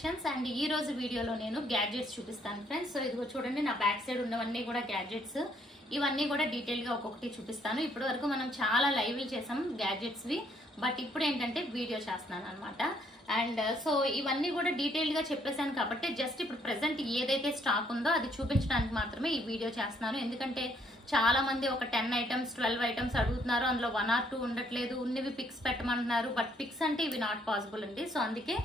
Collections and ఈ రోజు వీడియోలో నేను గ్యాడ్జెట్స్ చూపిస్తాను ఫ్రెండ్స్. సో ఇదిగో చూడండి, నా బ్యాక్ సైడ్ ఉన్నవన్నీ కూడా గ్యాడ్జెట్స్. ఇవన్నీ కూడా డీటెయిల్ గా ఒక్కొక్కటి చూపిస్తాను. ఇప్పటి వరకు మనం చాలా లైవ్లు చేసాం గ్యాడ్జెట్స్ వి, బట్ ఇప్పుడు ఏంటంటే వీడియో చేస్తున్నాను అనమాట. అండ్ సో ఇవన్నీ కూడా డీటెయిల్ గా చెప్పేశాను కాబట్టి జస్ట్ ఇప్పుడు ప్రెసెంట్ ఏదైతే స్టాక్ ఉందో అది చూపించడానికి మాత్రమే ఈ వీడియో చేస్తున్నాను. ఎందుకంటే చాలా మంది ఒక 10 ఐటమ్స్ 12 ఐటమ్స్ అడుగుతున్నారు, అందులో 1 or 2 ఉండట్లేదు, ఉన్నవి పిక్స్ పెట్టమంటున్నారు. బట్ పిక్స్ అంటే ఇవి నాట్ పాసిబుల్ అండి. సో అందుకే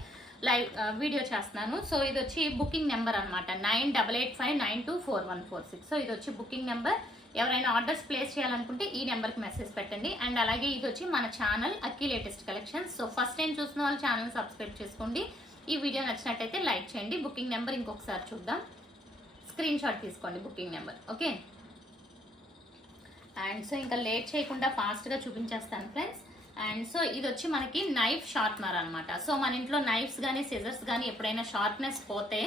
లైవ్ వీడియో చేస్తున్నాను. సో ఇది వచ్చి బుకింగ్ నెంబర్ అనమాట, 9885924146. సో ఇది వచ్చి బుకింగ్ నెంబర్. ఎవరైనా ఆర్డర్స్ ప్లేస్ చేయాలనుకుంటే ఈ నెంబర్కి మెసేజ్ పెట్టండి. అండ్ అలాగే ఇది వచ్చి మన ఛానల్ అక్కి latest collections. So first time చూసిన వాళ్ళు ఛానల్ సబ్స్క్రైబ్ చేసుకోండి. ఈ వీడియో నచ్చినట్టయితే లైక్ చేయండి. బుకింగ్ నెంబర్ ఇంకొకసారి చూద్దాం, స్క్రీన్ షాట్ తీసుకోండి booking number. Okay, and so ఇంకా లేట్ చేయకుండా ఫాస్ట్గా చూపించేస్తాను ఫ్రెండ్స్. అండ్ సో ఇది వచ్చి మనకి నైఫ్ షార్ప్నర్ అనమాట. సో మన ఇంట్లో నైఫ్స్ కానీ సిజర్స్ కానీ ఎప్పుడైనా షార్ప్నెస్ పోతే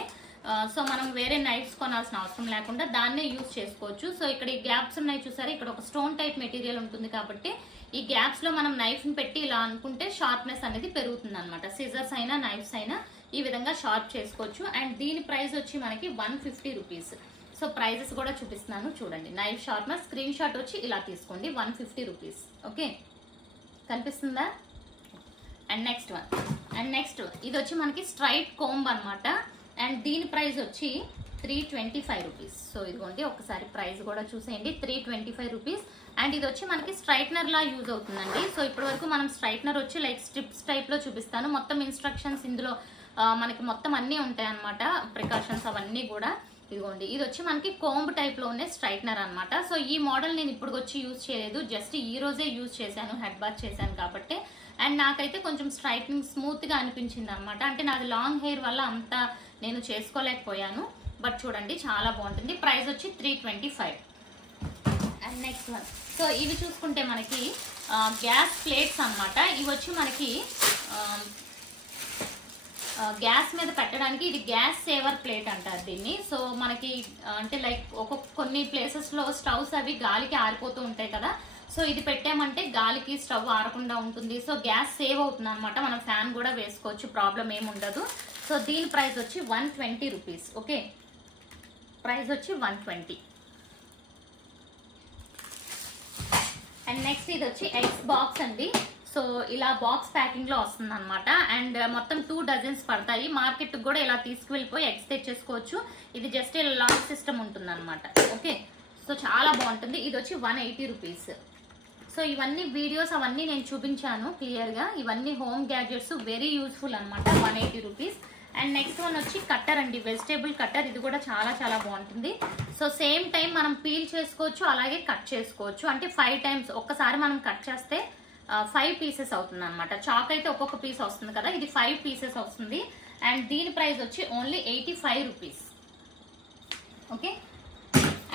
సో మనం వేరే నైఫ్స్ కొనాల్సిన అవసరం లేకుండా దాన్నే యూజ్ చేసుకోవచ్చు. సో ఇక్కడ ఈ గ్యాప్స్ ఉన్నాయి చూసారా, ఇక్కడ ఒక స్టోన్ టైప్ మెటీరియల్ ఉంటుంది కాబట్టి ఈ గ్యాప్స్ లో మనం నైఫ్ ని పెట్టి ఇలా అనుకుంటే షార్ప్నెస్ అనేది పెరుగుతుంది అనమాట. సిజర్స్ అయినా నైఫ్స్ అయినా ఈ విధంగా షార్ప్ చేసుకోవచ్చు. అండ్ దీని ప్రైస్ వచ్చి మనకి 150 రూపీస్. సో ప్రైజెస్ కూడా చూపిస్తున్నాను చూడండి. నైఫ్ షార్ప్నర్ స్క్రీన్ షాట్ వచ్చి ఇలా తీసుకోండి, 150 రూపీస్. ఓకే, కనిపిస్తుందా? అండ్ నెక్స్ట్ వన్, ఇది వచ్చి మనకి స్ట్రైట్ కోంబ్ అనమాట. అండ్ దీని ప్రైస్ వచ్చి 325 రూపీస్. సో ఇదిగోండి, ఒకసారి ప్రైస్ కూడా చూసేయండి, 325 రూపీస్. అండ్ ఇది వచ్చి మనకి స్ట్రైట్నర్ లా యూజ్ అవుతుందండి. సో ఇప్పటి వరకు మనం స్ట్రైట్నర్ వచ్చి లైక్ స్ట్రిప్స్ టైప్ లో చూపిస్తాను. మొత్తం ఇన్స్ట్రక్షన్స్ ఇందులో మనకి మొత్తం అన్నీ ఉంటాయి అనమాట, ప్రికాషన్స్ అవన్నీ కూడా. ఇదిగోండి, ఇది వచ్చి మనకి కోంబ్ టైప్ లో ఉండే స్ట్రైట్నర్ అనమాట. సో ఈ మోడల్ నేను ఇప్పుడు వచ్చి యూజ్ చేయలేదు, జస్ట్ ఈ రోజే యూజ్ చేశాను, హెడ్ బాత్ చేశాను కాబట్టి. అండ్ నాకైతే కొంచెం స్ట్రైట్నింగ్ స్మూత్ గా అనిపించింది అనమాట. అంటే నాది లాంగ్ హెయిర్ వల్ల అంత నేను చేసుకోలేకపోయాను. బట్ చూడండి, చాలా బాగుంటుంది. ప్రైస్ వచ్చి 325. అండ్ నెక్స్ట్ వన్, సో ఇవి చూసుకుంటే మనకి గ్యాస్ ప్లేట్స్ అనమాట. ఇవి వచ్చి మనకి గ్యాస్ మీద పెట్టడానికి, ఇది గ్యాస్ సేవర్ ప్లేట్ అంటారు దీన్ని. సో మనకి అంటే లైక్ కొన్ని ప్లేసెస్ లో స్టవ్స్ అవి గాలికి ఆరిపోతూ ఉంటాయి కదా. సో ఇది పెట్టామంటే గాలికి స్టవ్ ఆరకుండా ఉంటుంది. సో గ్యాస్ సేవ్ అవుతుంది అనమాట. మనం ఫ్యాన్ కూడా వేసుకోవచ్చు, ప్రాబ్లం ఏమి ఉండదు. సో దీని ప్రైస్ వచ్చి 120 రూపీస్. ఓకే, ప్రైస్ వచ్చి 120. అండ్ నెక్స్ట్ ఇది వచ్చి ఎగ్స్ బాక్స్ అండి. సో ఇలా బాక్స్ ప్యాకింగ్ లో వస్తుంది అనమాట. అండ్ మొత్తం 2 డజన్స్ పడతాయి. మార్కెట్ కూడా ఇలా తీసుకువెళ్ళిపోయి ఎగ్స్ తెచ్చేసుకోవచ్చు. ఇది జస్ట్ లాంగ్ సిస్టమ్ ఉంటుంది అనమాట. ఓకే, సో చాలా బాగుంటుంది. ఇది వచ్చి 180 రూపీస్. సో ఇవన్నీ వీడియోస్ అవన్నీ నేను చూపించాను క్లియర్ గా. ఇవన్నీ హోమ్ గ్యాడ్జెట్స్, వెరీ యూస్ఫుల్ అనమాట. 180 రూపీస్. అండ్ నెక్స్ట్ వన్ వచ్చి కట్టర్ అండి, వెజిటేబుల్ కట్టర్. ఇది కూడా చాలా చాలా బాగుంటుంది. సో సేమ్ టైం మనం పీల్ చేసుకోవచ్చు, అలాగే కట్ చేసుకోవచ్చు. అంటే 5 టైమ్స్ ఒక్కసారి మనం కట్ చేస్తే 5 పీసెస్ అవుతుంది అనమాట. చాక్ అయితే ఒక్కొక్క పీస్ వస్తుంది కదా, ఇది 5 పీసెస్ వస్తుంది. అండ్ దీని ప్రైస్ వచ్చి only 85 rupees. Okay,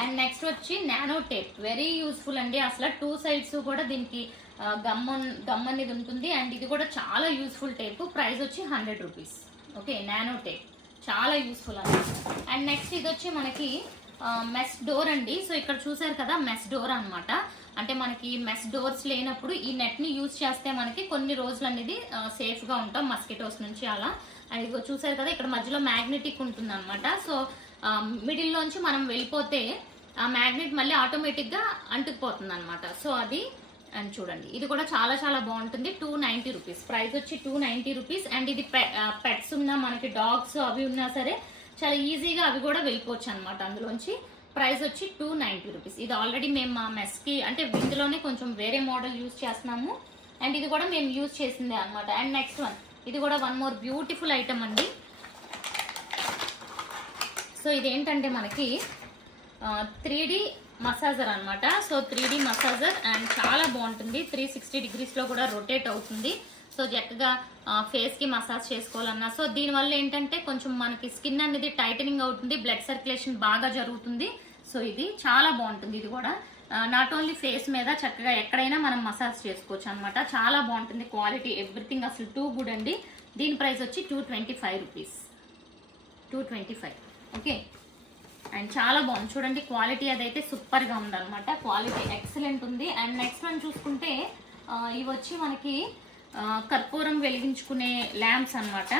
and next వచ్చి నానో టేప్, వెరీ యూస్ఫుల్ అండి. అసలు 2 సైడ్స్ కూడా దీనికి గమ్ అనేది ఉంటుంది. అండ్ ఇది కూడా చాలా యూస్ఫుల్ టేప్. ప్రైస్ వచ్చి 100 రూపీస్. ఓకే, నానో టేప్ చాలా యూస్ఫుల్ అన్నమాట. అండ్ నెక్స్ట్ ఇది వచ్చి మనకి మెస్ డోర్ అండి. సో ఇక్కడ చూసారు కదా, మెస్ డోర్ అనమాట. అంటే మనకి మెస్ డోర్స్ లేనప్పుడు ఈ నెట్ ని యూజ్ చేస్తే మనకి కొన్ని రోజులు అనేది సేఫ్ గా ఉంటాం మస్కిటోస్ నుంచి అలా. అండ్ ఇదిగో చూసారు కదా, ఇక్కడ మధ్యలో మ్యాగ్నెటిక్ ఉంటుంది అనమాట. సో మిడిల్ లోంచి మనం వెళ్ళిపోతే ఆ మ్యాగ్నెట్ మళ్ళీ ఆటోమేటిక్ గా అంటుకుపోతుంది అనమాట. సో అది అండ్ చూడండి, ఇది కూడా చాలా చాలా బాగుంటుంది. 290 రూపీస్. ప్రైస్ వచ్చి 290 రూపీస్. అండ్ ఇది పెట్స్ ఉన్నా, మనకి డాగ్స్ అవి ఉన్నా సరే చాలా ఈజీగా అవి కూడా వెళ్ళిపోవచ్చు అనమాట అందులోంచి. ప్రైస్ వచ్చి 290 రూపీస్. ఇది ఆల్రెడీ మేము మా మెస్ కి అంటే ఇందులోనే కొంచెం వేరే మోడల్ యూజ్ చేస్తున్నాము. అండ్ ఇది కూడా మేము యూజ్ చేసిందే అనమాట. అండ్ నెక్స్ట్ వన్, ఇది కూడా వన్ మోర్ బ్యూటిఫుల్ ఐటమ్ అండి. సో ఇదేంటంటే మనకి 3D మసాజర్ అనమాట. సో 3D మసాజర్ అండ్ చాలా బాగుంటుంది. 360 డిగ్రీస్ లో కూడా రొటేట్ అవుతుంది. సో చక్కగా ఫేస్ కి మసాజ్ చేసుకోవాలన్నా. సో దీనివల్ల ఏంటంటే కొంచెం మనకి స్కిన్ అనేది టైటనింగ్ అవుతుంది, బ్లడ్ సర్క్యులేషన్ బాగా జరుగుతుంది. సో ఇది చాలా బాగుంటుంది. ఇది కూడా నాట్ ఓన్లీ ఫేస్ మీద, చక్కగా ఎక్కడైనా మనం మసాజ్ చేసుకోవచ్చు అనమాట. చాలా బాగుంటుంది, క్వాలిటీ ఎవ్రీథింగ్ అసలు టూ గుడ్ అండి. దీని ప్రైస్ వచ్చి 225 రూపీస్. 225. ఓకే, అండ్ చాలా బాగుంది చూడండి, క్వాలిటీ అదైతే సూపర్ గా ఉంది అనమాట. క్వాలిటీ ఎక్సలెంట్ ఉంది. అండ్ నెక్స్ట్ వన్ చూసుకుంటే ఇవి వచ్చి మనకి కర్పూరం వెలిగించుకునే ల్యాంప్స్ అన్నమాట.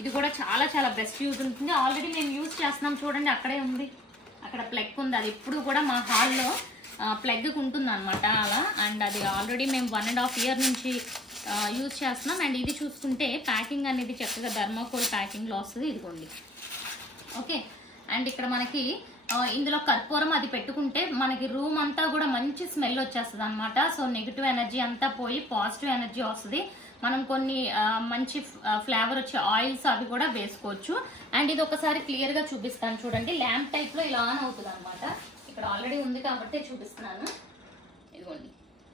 ఇది కూడా చాలా చాలా బెస్ట్ యూజ్ ఉంటుంది. ఆల్రెడీ మేము యూజ్ చేస్తున్నాం చూడండి, అక్కడే ఉంది, అక్కడ ప్లగ్ ఉంది. అది ఎప్పుడు కూడా మా హాల్లో ప్లగ్కి ఉంటుంది అనమాట అలా. అండ్ అది ఆల్రెడీ మేము 1.5 year నుంచి యూజ్ చేస్తున్నాం. అండ్ ఇది చూసుకుంటే ప్యాకింగ్ అనేది చక్కగా థర్మాకోల్ ప్యాకింగ్లో వస్తుంది. ఇదిగోండి, ఓకే. అండ్ ఇక్కడ మనకి ఇందులో కర్పూరం అది పెట్టుకుంటే మనకి రూమ్ అంతా కూడా మంచి స్మెల్ వచ్చేస్తుంది అనమాట. సో నెగిటివ్ ఎనర్జీ అంతా పోయి పాజిటివ్ ఎనర్జీ వస్తుంది. మనం కొన్ని మంచి ఫ్లేవర్ వచ్చే ఆయిల్స్ అవి కూడా వేసుకోవచ్చు. అండ్ ఇది ఒకసారి క్లియర్ గా చూపిస్తాను చూడండి. ల్యాంప్ టైప్ లో ఇలా ఆన్ అవుతుంది అనమాట. ఇక్కడ ఆల్రెడీ ఉంది కాబట్టి చూపిస్తున్నాను. ఇదిగోండి,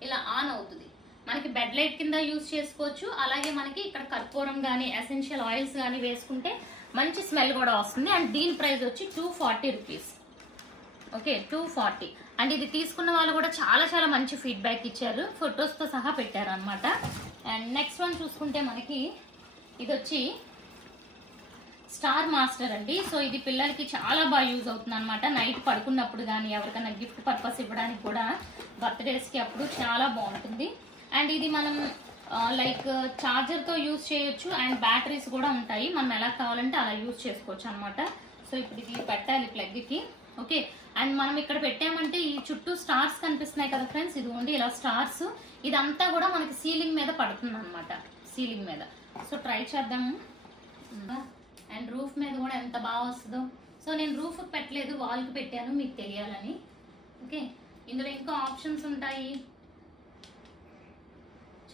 ఇలా ఆన్ అవుతుంది. మనకి బెడ్ లైట్ కింద యూజ్ చేసుకోవచ్చు. అలాగే మనకి ఇక్కడ కర్పూరం కానీ ఎసెన్షియల్ ఆయిల్స్ కానీ వేసుకుంటే మంచి స్మెల్ కూడా వస్తుంది. అండ్ దీని ప్రైస్ వచ్చి 240 రూపీస్. ఓకే, 240. అండ్ ఇది తీసుకున్న వాళ్ళు కూడా చాలా చాలా మంచి ఫీడ్బ్యాక్ ఇచ్చారు, ఫొటోస్తో సహా పెట్టారు అనమాట. అండ్ నెక్స్ట్ వన్ చూసుకుంటే మనకి ఇది వచ్చి స్టార్ మాస్టర్ అండి. సో ఇది పిల్లలకి చాలా బాగా యూజ్ అవుతుంది అనమాట. నైట్ పడుకున్నప్పుడు కానీ ఎవరికైనా గిఫ్ట్ పర్పస్ ఇవ్వడానికి కూడా బర్త్డేస్కి అప్పుడు చాలా బాగుంటుంది. అండ్ ఇది మనం లైక్ ఛార్జర్తో యూజ్ చేయొచ్చు. అండ్ బ్యాటరీస్ కూడా ఉంటాయి, మనం ఎలా కావాలంటే అలా యూజ్ చేసుకోవచ్చు అనమాట. సో ఇప్పుడు ఇది పెట్టాలి ప్లగ్కి. ఓకే, అండ్ మనం ఇక్కడ పెట్టామంటే ఈ చుట్టూ స్టార్స్ కనిపిస్తున్నాయి కదా ఫ్రెండ్స్, ఇది ఓన్లీ ఇలా స్టార్స్. ఇదంతా కూడా మనకి సీలింగ్ మీద పడుతుంది అనమాట, సీలింగ్ మీద. సో ట్రై చేద్దాము. అండ్ రూఫ్ మీద కూడా ఎంత బాగా వస్తుందో. సో నేను రూఫ్ పెట్టలేదు, వాల్కి పెట్టాను మీకు తెలియాలని. ఓకే, ఇందులో ఇంకా ఆప్షన్స్ ఉంటాయి,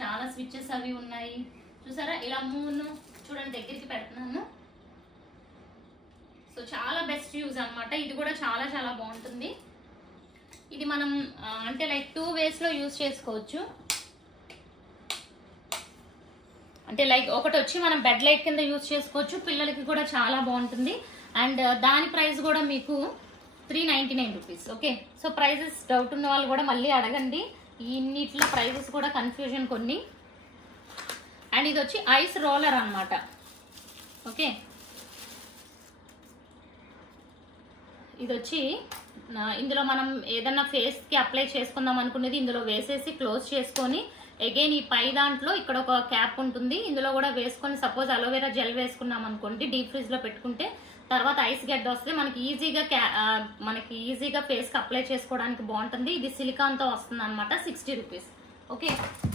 చాలా స్విచ్చెస్ అవి ఉన్నాయి. చూసారా, ఇలా మూను చూడండి, దగ్గరికి పెడుతున్నాను. సో చాలా బెస్ట్ యూజ్ అనమాట. ఇది కూడా చాలా చాలా బాగుంటుంది. ఇది మనం అంటే లైక్ 2 ways లో యూజ్ చేసుకోవచ్చు. అంటే లైక్ ఒకటి వచ్చి మనం బెడ్ లైట్ కింద యూజ్ చేసుకోవచ్చు, పిల్లలకి కూడా చాలా బాగుంటుంది. అండ్ దాని ప్రైస్ కూడా మీకు 399 rupees. Okay, so prizes doubt ఉన్న వాళ్ళు కూడా మళ్ళీ అడగండి. ఇన్నిట్లో ప్రైజెస్ కూడా కన్ఫ్యూజన్ కొన్ని. అండ్ ఇది వచ్చి ఐస్ రోలర్ అనమాట. ఓకే, ఇది వచ్చి ఇందులో మనం ఏదన్నా ఫేస్కి అప్లై చేసుకుందాం అనుకునేది ఇందులో వేసేసి క్లోజ్ చేసుకొని అగైన్ ఈ పై దాంట్లో ఇక్కడ ఒక క్యాప్ ఉంటుంది, ఇందులో కూడా వేసుకొని సపోజ్ అలోవెరా జెల్ వేసుకున్నాం అనుకోండి, డీప్ ఫ్రిడ్జ్లో పెట్టుకుంటే తర్వాత ఐస్ గడ్డ వస్తే మనకి ఈజీగా ఫేస్కి అప్లై చేసుకోవడానికి బాగుంటుంది. ఇది సిలికాన్తో వస్తుంది అనమాట, 60 రూపీస్. ఓకే,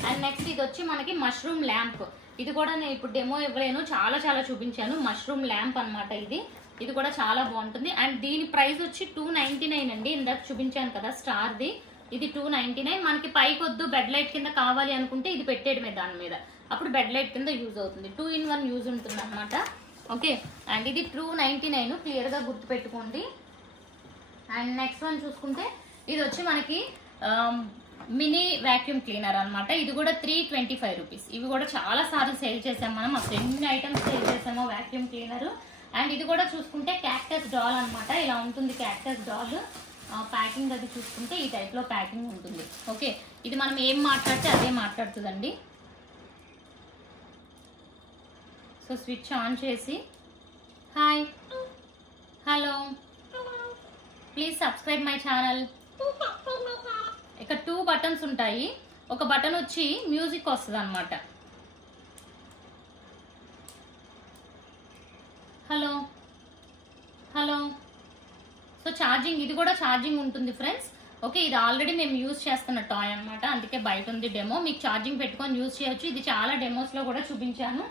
అండ్ నెక్స్ట్ ఇది వచ్చి మనకి మష్రూమ్ ల్యాంప్. ఇది కూడా నేను ఇప్పుడు డెమో ఇవ్వలేను, చాలా చాలా చూపించాను. మష్రూమ్ ల్యాంప్ అనమాట ఇది కూడా చాలా బాగుంటుంది. అండ్ దీని ప్రైస్ వచ్చి 299 అండి. ఇందాక చూపించాను కదా స్టార్ది, ఇది 299. మనకి పైకి వద్దు బెడ్ లైట్ కింద కావాలి అనుకుంటే ఇది పెట్టేయడమే దాని మీద, అప్పుడు బెడ్ లైట్ కింద యూజ్ అవుతుంది. 2-in-1 యూజ్ ఉంటుంది అనమాట. ఓకే, అండ్ ఇది 299, క్లియర్గా గుర్తుపెట్టుకోండి. అండ్ నెక్స్ట్ వన్ చూసుకుంటే ఇది వచ్చి మనకి మినీ వాక్యూమ్ క్లీనర్ అనమాట. ఇది కూడా 325 రూపీస్. ఇవి కూడా చాలా సార్లు సేల్ చేసాం మనం, అసలు ఎన్ని ఐటమ్స్ సేల్ చేసామో వాక్యూమ్ క్లీనర్. అండ్ ఇది కూడా చూసుకుంటే క్యాక్టస్ డాల్ అనమాట, ఇలా ఉంటుంది క్యాక్టస్ డాల్. ప్యాకింగ్ అది చూసుకుంటే ఈ టైప్లో ప్యాకింగ్ ఉంటుంది. ఓకే, ఇది మనం ఏం మాట్లాడితే అదే మాట్లాడుతుందండి. సో స్విచ్ ఆన్ చేసి hi hello please subscribe my channel. ఇక్కడ 2 బటన్స్ ఉంటాయి. ఒక బటన్ వచ్చి మ్యూజిక్ వస్తుంది అనమాట. Hello hello. సో ఛార్జింగ్, ఇది కూడా ఛార్జింగ్ ఉంటుంది ఫ్రెండ్స్. ఓకే, ఇది ఆల్రెడీ మేము యూజ్ చేస్తున్న టాయ్ అనమాట, అందుకే బయట ఉంది డెమో. మీకు ఛార్జింగ్ పెట్టుకొని యూజ్ చేయొచ్చు. ఇది చాలా డెమోస్లో కూడా చూపించాను.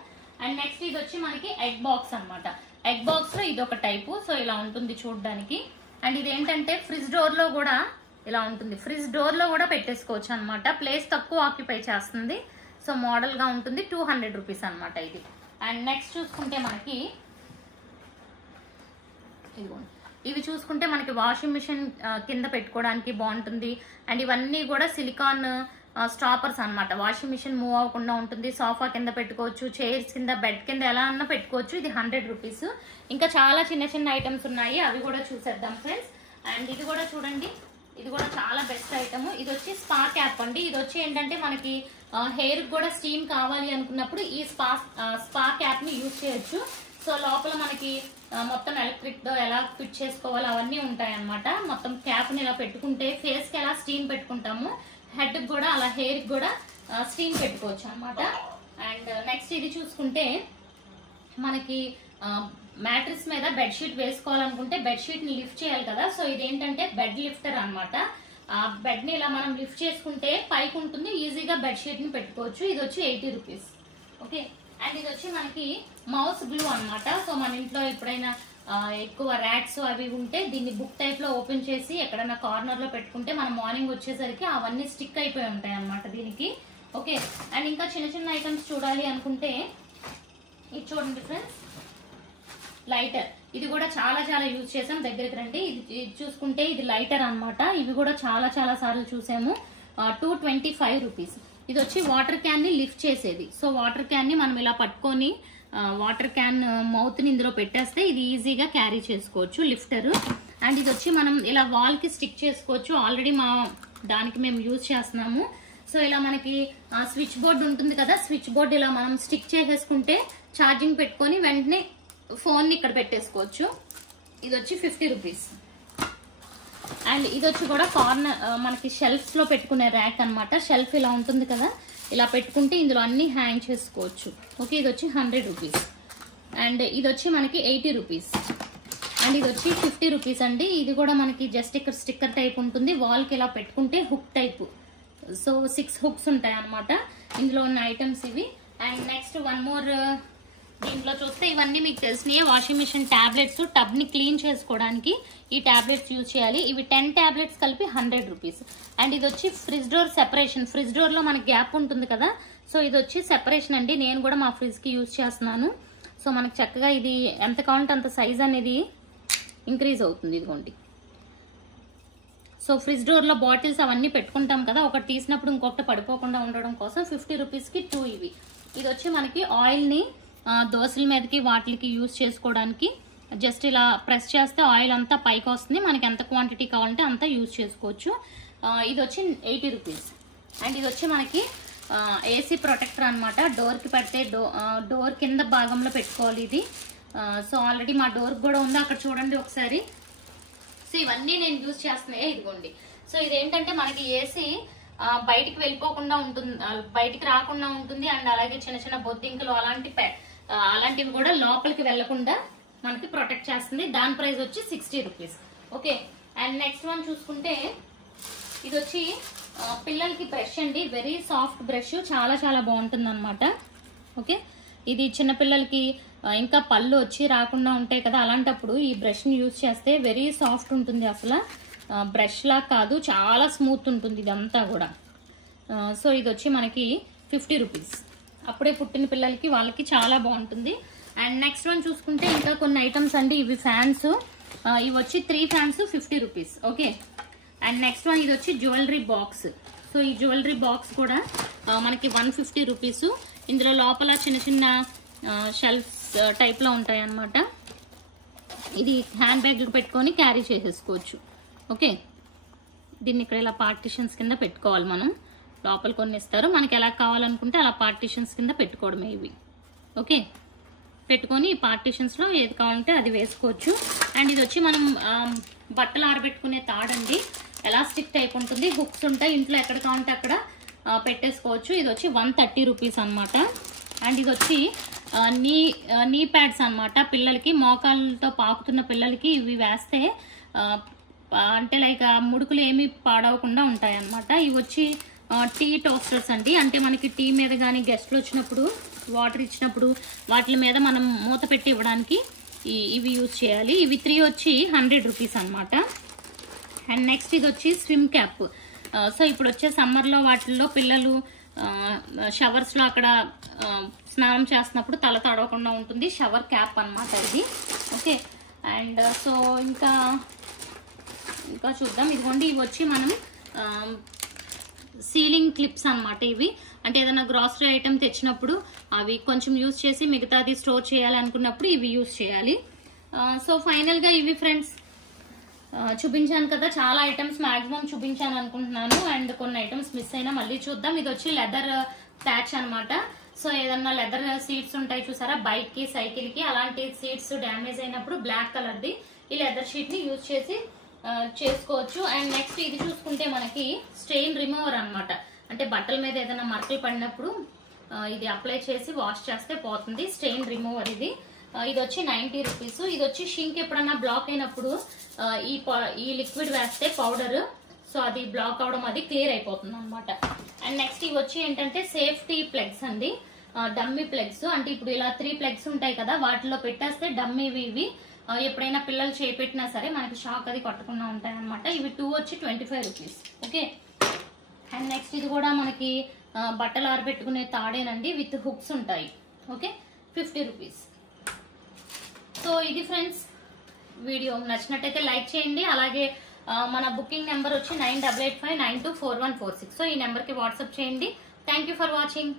అండ్ నెక్స్ట్ ఇది వచ్చి మనకి ఎగ్ బాక్స్ అనమాట. ఎగ్ బాక్స్లో ఇది ఒక టైపు. సో ఇలా ఉంటుంది చూడడానికి. అండ్ ఇది ఏంటంటే ఫ్రిడ్జ్ డోర్లో కూడా ఇలా ఉంటుంది, ఫ్రిడ్జ్ డోర్లో కూడా పెట్టేసుకోవచ్చు అనమాట. ప్లేస్ తక్కువ ఆక్యుపై చేస్తుంది. సో మోడల్గా ఉంటుంది. 200 రూపీస్ అనమాట ఇది. అండ్ నెక్స్ట్ చూసుకుంటే మనకి ఇవి చూసుకుంటే మనకి వాషింగ్ మిషన్ కింద పెట్టుకోవడానికి బాగుంటుంది. అండ్ ఇవన్నీ కూడా సిలికాన్ స్టాపర్స్ అనమాట. వాషింగ్ మిషన్ మూవ్ అవ్వకుండా ఉంటుంది. సోఫా కింద పెట్టుకోవచ్చు, చైర్స్ కింద, బెడ్ కింద ఎలా అన్నా పెట్టుకోవచ్చు. ఇది 100 రూపీస్. ఇంకా చాలా చిన్న చిన్న ఐటమ్స్ ఉన్నాయి, అవి కూడా చూసేద్దాం ఫ్రెండ్స్. అండ్ ఇది కూడా చూడండి, ఇది కూడా చాలా బెస్ట్ ఐటమ్. ఇది వచ్చి స్పా క్యాప్ అండి. ఇది వచ్చి ఏంటంటే మనకి హెయిర్ కూడా స్టీమ్ కావాలి అనుకున్నప్పుడు ఈ స్పా క్యాప్ ని యూజ్ చేయొచ్చు. సో లోపల మనకి మొత్తం ఎలక్ట్రిక్ తో ఎలా ఫిట్ చేసుకోవాలి అవన్నీ ఉంటాయి అనమాట. మొత్తం క్యాప్ ని ఇలా పెట్టుకుంటే ఫేస్ కి ఎలా స్టీమ్ పెట్టుకుంటాము, హెడ్ కూడా అలా హెయిర్ కూడా స్టీమ్ పెట్టుకోవచ్చు అనమాట. అండ్ నెక్స్ట్ ఇది చూసుకుంటే మనకి మ్యాట్రిక్స్ మీద బెడ్షీట్ వేసుకోవాలనుకుంటే బెడ్షీట్ ని లిఫ్ట్ చేయాలి కదా. సో ఇదేంటంటే బెడ్ లిఫ్టర్ అనమాట. బెడ్ ని ఇలా మనం లిఫ్ట్ చేసుకుంటే పైకి ఉంటుంది, ఈజీగా బెడ్షీట్ ని పెట్టుకోవచ్చు. ఇది వచ్చి 80 రూపీస్. ఓకే, అండ్ ఇది వచ్చి మనకి మౌస్ గ్లూ అనమాట. సో మన ఇంట్లో ఎప్పుడైనా ఎక్కువ ర్యాట్స్ అవి ఉంటే దీన్ని బుక్ టైప్ లో ఓపెన్ చేసి ఎక్కడైనా కార్నర్ లో పెట్టుకుంటే మనం మార్నింగ్ వచ్చేసరికి అవన్నీ స్టిక్ అయిపోయి ఉంటాయి అనమాట దీనికి. ఓకే, అండ్ ఇంకా చిన్న చిన్న ఐటమ్స్ చూడాలి అనుకుంటే ఇది చూడండి ఫ్రెండ్స్, లైటర్. ఇది కూడా చాలా చాలా యూజ్ చేసాం. దగ్గరికి రండి. ఇది చూసుకుంటే ఇది లైటర్ అన్నమాట. ఇవి కూడా చాలా చాలా సార్లు చూసాము. 225 రూపీస్. ఇది వచ్చి వాటర్ క్యాన్ ని లిఫ్ట్ చేసేది. సో వాటర్ క్యాన్ ని మనం ఇలా పట్టుకొని వాటర్ క్యాన్ మౌత్ ని ఇందులో పెట్టేస్తే ఇది ఈజీగా క్యారీ చేసుకోవచ్చు, లిఫ్టర్. అండ్ ఇది వచ్చి మనం ఇలా వాల్ కి స్టిక్ చేసుకోవచ్చు. ఆల్రెడీ దానికి మేము యూజ్ చేస్తున్నాము. సో ఇలా మనకి స్విచ్ బోర్డ్ ఉంటుంది కదా, స్విచ్ బోర్డ్ ఇలా మనం స్టిక్ చేసేసుకుంటే ఛార్జింగ్ పెట్టుకొని వెంటనే ఫోన్ ని ఇక్కడ పెట్టేసుకోవచ్చు. ఇది వచ్చి 50 రూపీస్. అండ్ ఇది వచ్చి కూడా కార్నర్ మనకి షెల్ఫ్స్ లో పెట్టుకునే ర్యాక్ అనమాట. షెల్ఫ్ ఇలా ఉంటుంది కదా, ఇలా పెట్టుకుంటే ఇందులో అన్ని హ్యాంగ్ చేసుకోవచ్చు. ఓకే, ఇది వచ్చి 100 రూపీస్. అండ్ ఇది వచ్చి మనకి 80 రూపీస్. అండ్ ఇది వచ్చి 50 రూపీస్ అండి. ఇది కూడా మనకి జస్ట్ ఇక్కడ స్టిక్కర్ టైప్ ఉంటుంది, వాల్ కి ఇలా పెట్టుకుంటే హుక్ టైప్. సో 6 హుక్స్ ఉంటాయి అనమాట ఇందులో ఉన్న ఐటమ్స్ ఇవి. అండ్ నెక్స్ట్ వన్ మోర్ దీంట్లో చూస్తే ఇవన్నీ మీకు తెలిసినాయి. వాషింగ్ మిషన్ టాబ్లెట్స్, టబ్ ని క్లీన్ చేసుకోవడానికి ఈ టాబ్లెట్స్ యూజ్ చేయాలి. ఇవి 10 టాబ్లెట్స్ కలిపి 100 రూపీస్. అండ్ ఇది వచ్చి fridge door separation. Fridge door లో మనకి గ్యాప్ ఉంటుంది కదా, సో ఇది వచ్చి సెపరేషన్ అండి. నేను కూడా మా ఫ్రిడ్జ్ కి యూజ్ చేస్తున్నాను. సో మనకు చక్కగా ఇది ఎంత కావాలంటే అంత సైజ్ అనేది ఇంక్రీజ్ అవుతుంది. ఇదిగోండి. సో ఫ్రిడ్జ్ డోర్ లో బాటిల్స్ అవన్నీ పెట్టుకుంటాం కదా, ఒకటి తీసినప్పుడు ఇంకొకటి పడిపోకుండా ఉండడం కోసం 50 రూపీస్ కి 2 ఇవి. ఇది వచ్చి మనకి ఆయిల్ ని దోశల మీదకి వాటికి యూజ్ చేసుకోవడానికి. జస్ట్ ఇలా ప్రెస్ చేస్తే ఆయిల్ అంతా పైకి వస్తుంది. మనకి ఎంత క్వాంటిటీ కావాలంటే అంతా యూజ్ చేసుకోవచ్చు. ఇది వచ్చి 80 రూపీస్. అండ్ ఇది వచ్చి మనకి ఏసీ ప్రొటెక్టర్ అనమాట. డోర్ కి పెడితే డోర్ కింద భాగంలో పెట్టుకోవాలి ఇది. సో ఆల్రెడీ మా డోర్ కూడా ఉంది, అక్కడ చూడండి ఒకసారి. సో ఇవన్నీ నేను యూజ్ చేస్తున్నాయి. ఇదిగోండి. సో ఇదేంటంటే మనకి ఏసీ బయటికి వెళ్ళిపోకుండా ఉంటుంది, బయటికి రాకుండా ఉంటుంది. అండ్ అలాగే చిన్న చిన్న బొద్దింకలు అలాంటివి కూడా లోపలికి వెళ్లకుండా మనకి ప్రొటెక్ట్ చేస్తుంది. దాని ప్రైస్ వచ్చి 60 rupees. Okay, and next one చూసుకుంటే ఇది వచ్చి పిల్లలకి బ్రష్ అండి. వెరీ సాఫ్ట్ బ్రష్, చాలా చాలా బాగుంటుంది అనమాట. ఓకే, ఇది చిన్న పిల్లలకి ఇంకా పళ్ళు వచ్చి రాకుండా ఉంటాయి కదా, అలాంటప్పుడు ఈ బ్రష్ ని యూజ్ చేస్తే వెరీ సాఫ్ట్ ఉంటుంది. అసలు బ్రష్ లా కాదు, చాలా స్మూత్ ఉంటుంది ఇదంతా కూడా. సో ఇది వచ్చి మనకి 50 రూపీస్. అప్పుడే పుట్టిన పిల్లలకి వాళ్ళకి చాలా బాగుంటుంది. అండ్ నెక్స్ట్ వన్ చూసుకుంటే ఇంకా కొన్ని ఐటమ్స్ అండి. ఇవి ఫ్యాన్స్. ఇవి వచ్చి 3 fans 50 rupees. Okay, and next one ఇది వచ్చి జ్యువెలరీ బాక్స్. సో ఈ జ్యువెలరీ బాక్స్ కూడా మనకి 150 రూపీస్. ఇందులో లోపల చిన్న చిన్న షెల్ఫ్స్ టైప్ లో ఉంటాయి అన్నమాట. ఇది హ్యాండ్ బ్యాగ్ పెట్టుకొని క్యారీ చేసేసుకోవచ్చు. ఓకే, దీన్ని ఇక్కడ ఇలా పార్టిషన్స్ కింద పెట్టుకోవాలి మనం. లోపల కొన్ని ఇస్తారు, మనకి ఎలా కావాలనుకుంటే అలా పార్టిషన్స్ కింద పెట్టుకోవడమే ఇవి. ఓకే, పెట్టుకొని ఈ పార్టిషన్స్ లో ఏది కావాలంటే అది వేసుకోవచ్చు. అండ్ ఇది వచ్చి మనం బట్టలు ఆరబెట్టుకునే తాడండి. ఎలాస్టిక్ టైప్ ఉంటుంది, హుక్స్ ఉంటాయి. ఇంట్లో ఎక్కడ కావాలంటే అక్కడ పెట్టేసుకోవచ్చు. ఇది వచ్చి 130 రూపీస్ అనమాట. అండ్ ఇది వచ్చి నీ ప్యాడ్స్ అనమాట. పిల్లలకి మోకాళ్ళతో పాకుతున్న పిల్లలకి ఇవి వేస్తే అంటే లైక్ ముడుకులు ఏమి పాడవకుండా ఉంటాయి అన్నమాట. ఇవి వచ్చి టీ టోస్టర్స్ అండి. అంటే మనకి టీ మీద కానీ గెస్ట్లు వచ్చినప్పుడు వాటర్ ఇచ్చినప్పుడు వాటి మీద మనం మూత పెట్టి ఇవ్వడానికి ఇవి యూజ్ చేయాలి. ఇవి 3 వచ్చి 100 రూపీస్ అనమాట. అండ్ నెక్స్ట్ ఇది వచ్చి స్విమ్ క్యాప్. సో ఇప్పుడు వచ్చే సమ్మర్లో వాటిల్లో పిల్లలు షవర్స్లో అక్కడ స్నానం చేస్తున్నప్పుడు తల తడవకుండా ఉంటుంది. షవర్ క్యాప్ అనమాట ఇది. ఓకే, అండ్ సో ఇంకా చూద్దాం. ఇదిగోండి, ఇవి వచ్చి మనం సీలింగ్ క్లిప్స్ అనమాట. ఇవి అంటే ఏదైనా గ్రాసరీ ఐటమ్ తెచ్చినప్పుడు అవి కొంచెం యూజ్ చేసి మిగతాది స్టోర్ చేయాలనుకున్నప్పుడు ఇవి యూజ్ చేయాలి. సో ఫైనల్ గా ఇవి ఫ్రెండ్స్ చూపించాను కదా, చాలా ఐటమ్స్ మాక్సిమం చూపించాను అనుకుంటున్నాను. అండ్ కొన్ని ఐటమ్స్ మిస్ అయినా మళ్ళీ చూద్దాం. ఇది వచ్చి లెదర్ ప్యాచ్ అనమాట. సో ఏదన్నా లెదర్ సీట్స్ ఉంటాయి చూసారా, బైక్ కి సైకిల్ కి, అలాంటి సీట్స్ డ్యామేజ్ అయినప్పుడు బ్లాక్ కలర్ ది ఈ లెదర్ షీట్ ని యూజ్ చేసి చేసుకోవచ్చు. అండ్ నెక్స్ట్ ఇది చూసుకుంటే మనకి స్టెయిన్ రిమూవర్ అనమాట. అంటే బట్టల మీద ఏదైనా మరకలు పడినప్పుడు ఇది అప్లై చేసి వాష్ చేస్తే పోతుంది. స్టెయిన్ రిమూవర్ ఇది. ఇది వచ్చి 90 రూపీస్. ఇది వచ్చి షింక్ ఎప్పుడన్నా బ్లాక్ అయినప్పుడు ఈ లిక్విడ్ వేస్తే పౌడర్, సో అది బ్లాక్ అవడం అది క్లియర్ అయిపోతుంది అనమాట. అండ్ నెక్స్ట్ ఇవి వచ్చి ఏంటంటే సేఫ్టీ ప్లగ్స్ అండి, డమ్మీ ప్లగ్స్. అంటే ఇప్పుడు ఇలా 3 ప్లగ్స్ ఉంటాయి కదా, వాటిలో పెట్టేస్తే డమ్మీవి ఇవి. ఎప్పుడైనా పిల్లలు చేపెట్టినా సరే మనకి షాక్ అది కొట్టకుండా ఉంటాయి అనమాట. ఇవి 2 వచ్చి 25 రూపీస్. ఓకే. అండ్ నెక్స్ట్ ఇది కూడా మనకి బట్టలు ఆరబెట్టుకునే తాడేనండి, విత్ హుక్స్ ఉంటాయి. Okay, 50 rupees. సో ఇది ఫ్రెండ్స్ వీడియో. నచ్చినట్టయితే లైక్ చేయండి. అలాగే మన బుకింగ్ నెంబర్ వచ్చి 9885924146. సో ఈ నెంబర్కి వాట్సాప్ చేయండి. Thank you for watching.